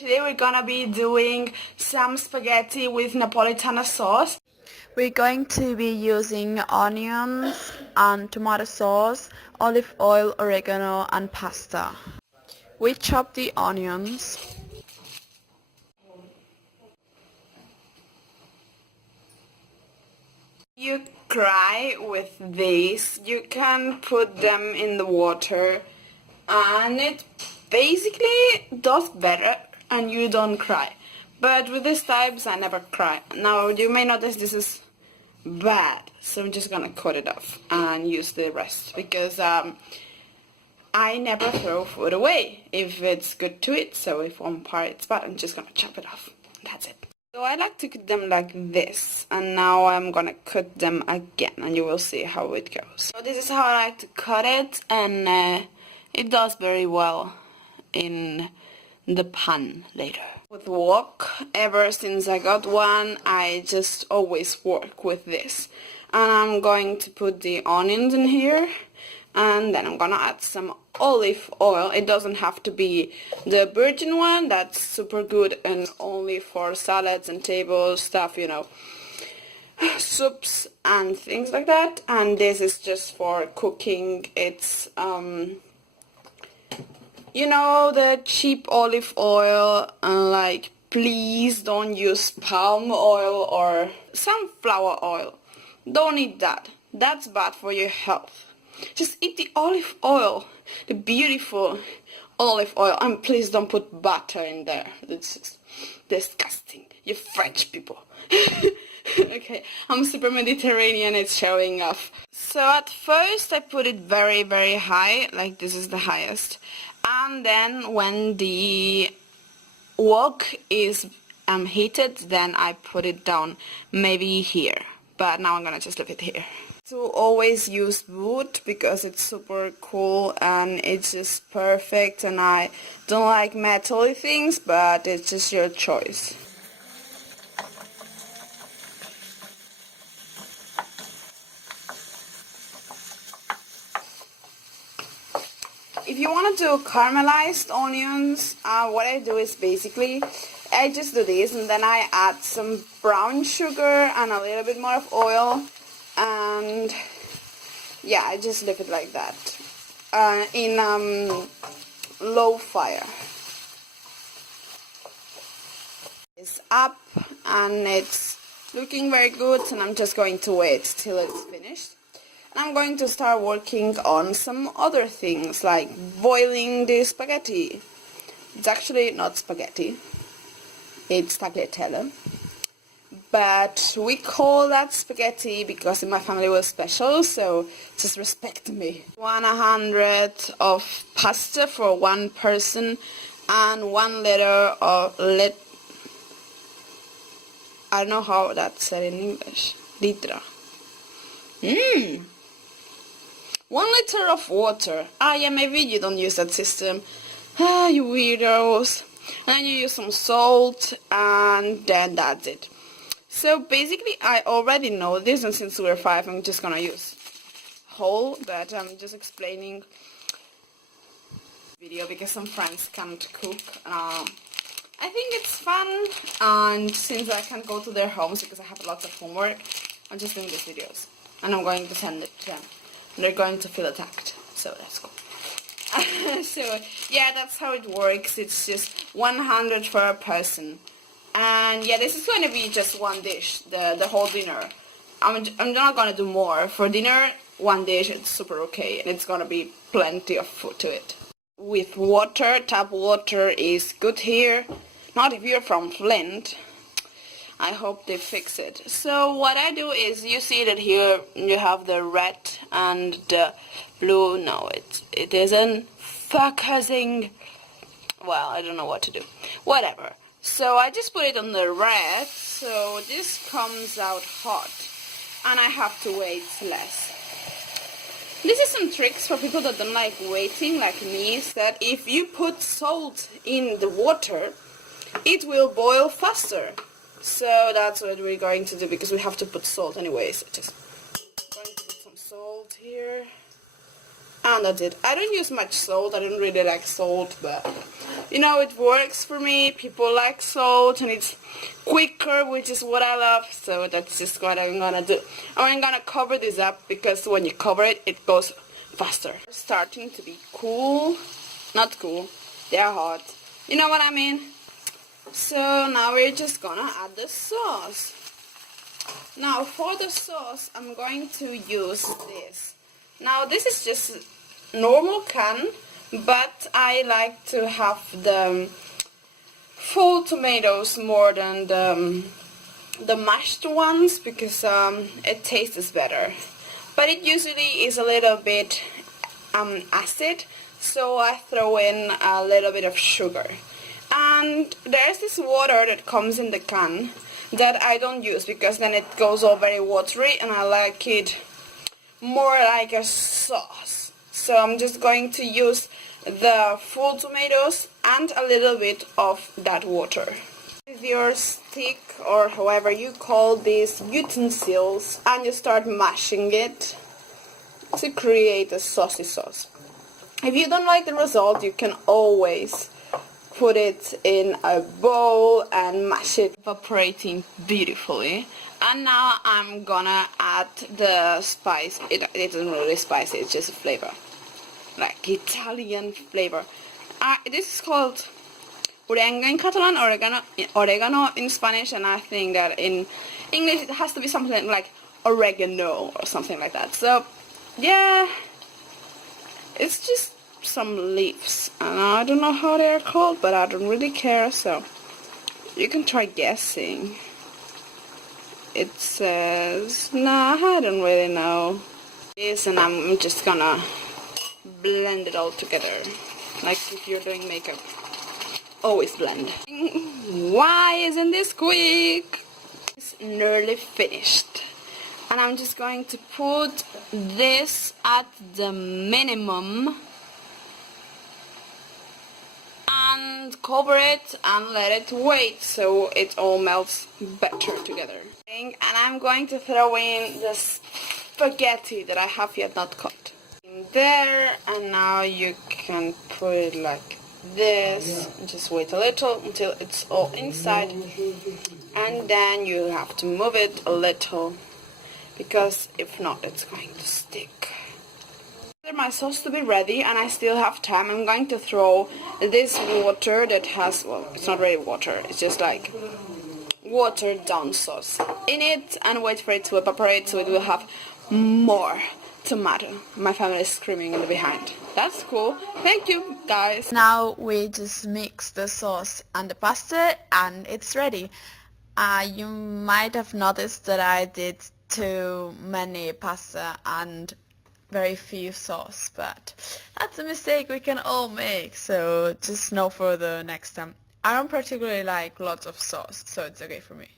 Today we're gonna be doing some spaghetti with napolitana sauce. We're going to be using onions and tomato sauce, olive oil, oregano and pasta. We chop the onions. You cry with these. You can put them in the water and it basically does better and you don't cry. But with these types I never cry. Now you may notice this is bad, so I'm just gonna cut it off and use the rest because I never throw food away if it's good to eat. So if one part is bad, I'm just gonna chop it off. That's it. So I like to cut them like this, and now I'm gonna cut them again and you will see how it goes. So this is how I like to cut it, and it does very well in the pan later. With wok, ever since I got one, I just always work with this. And I'm going to put the onions in here, and then I'm gonna add some olive oil. It doesn't have to be the virgin one, that's super good and only for salads and table stuff, you know, soups and things like that. And this is just for cooking. It's you know, the cheap olive oil, like, please don't use palm oil or sunflower oil. Don't eat that. That's bad for your health. Just eat the olive oil, the beautiful olive oil, and please don't put butter in there. It's just disgusting. You French people. Okay, I'm super Mediterranean, it's showing off. So at first I put it very, very high, like this is the highest. And then when the wok is heated, then I put it down maybe here. But now I'm gonna just leave it here. To always use wood because it's super cool and it's just perfect, and I don't like metal things, but it's just your choice. If you want to do caramelized onions, what I do is basically I just do this, and then I add some brown sugar and a little bit more of oil, and yeah, I just leave it like that in low fire. It's up and it's looking very good, and I'm just going to wait till it's finished. I'm going to start working on some other things, like boiling the spaghetti. It's actually not spaghetti, it's tagliatelle, but we call that spaghetti because in my family it was special, so just respect me. 100 of pasta for one person and 1 liter of I don't know how that's said in English. Litra. 1 liter of water. Ah, yeah, maybe you don't use that system. Ah, you weirdos. And then you use some salt, and then that's it. So basically, I already know this, and since we're 5, I'm just gonna use whole, but I'm just explaining video because some friends can't cook. I think it's fun, and since I can't go to their homes because I have lots of homework, I'm just doing these videos, and I'm going to send it to them. They're going to feel attacked, so that's cool. So yeah, that's how it works. It's just 100 for a person, and yeah, this is going to be just one dish, the whole dinner. I'm not gonna do more for dinner. One dish, it's super okay, and it's gonna be plenty of food to it. With water, tap water is good here. Not if you're from Flint. I hope they fix it. So what I do is, you see that here you have the red and the blue. No, it isn't focusing. Well, I don't know what to do. Whatever. So I just put it on the red, so this comes out hot, and I have to wait less. This is some tricks for people that don't like waiting, like me, is that if you put salt in the water, it will boil faster. So that's what we're going to do, because we have to put salt anyways. Just going to put some salt here. And that's it. I don't use much salt. I don't really like salt, but you know, it works for me. People like salt and it's quicker, which is what I love. So that's just what I'm gonna do. I'm gonna cover this up because when you cover it, it goes faster. It's starting to be cool. Not cool. They're hot. You know what I mean? So now we're just gonna add the sauce. Now for the sauce, I'm going to use this. Now this is just normal can, but I like to have the full tomatoes more than the mashed ones because it tastes better. But it usually is a little bit acid, so I throw in a little bit of sugar. And there's this water that comes in the can that I don't use because then it goes all very watery and I like it more like a sauce. So I'm just going to use the full tomatoes and a little bit of that water. With your stick or however you call these utensils, and you start mashing it to create a saucy sauce. If you don't like the result, you can always put it in a bowl and mash it, evaporating beautifully. And now I'm gonna add the spice. It isn't really spicy, it's just a flavor, like Italian flavor. This is called oregano in Catalan, oregano in Spanish, and I think that in English it has to be something like oregano or something like that. So yeah, it's just some leaves, and I don't know how they're called, but I don't really care, so you can try guessing. It says, nah, I don't really know. This, and I'm just gonna blend it all together, like if you're doing makeup. Always blend. Why isn't this quick? It's nearly finished. And I'm just going to put this at the minimum and cover it and let it wait so it all melts better together. And I'm going to throw in the spaghetti that I have yet not cut in there, and now you can put it like this and just wait a little until it's all inside, and then you have to move it a little because if not it's going to stick. For my sauce to be ready and I still have time, I'm going to throw this water that has, well, it's not really water, it's just like watered down sauce in it and wait for it to evaporate so it will have more tomato. My family is screaming in the behind. That's cool. Thank you guys. Now we just mix the sauce and the pasta and it's ready. You might have noticed that I did too many pasta and very few sauce, but that's a mistake we can all make, so just know for the next time. I don't particularly like lots of sauce, so it's okay for me.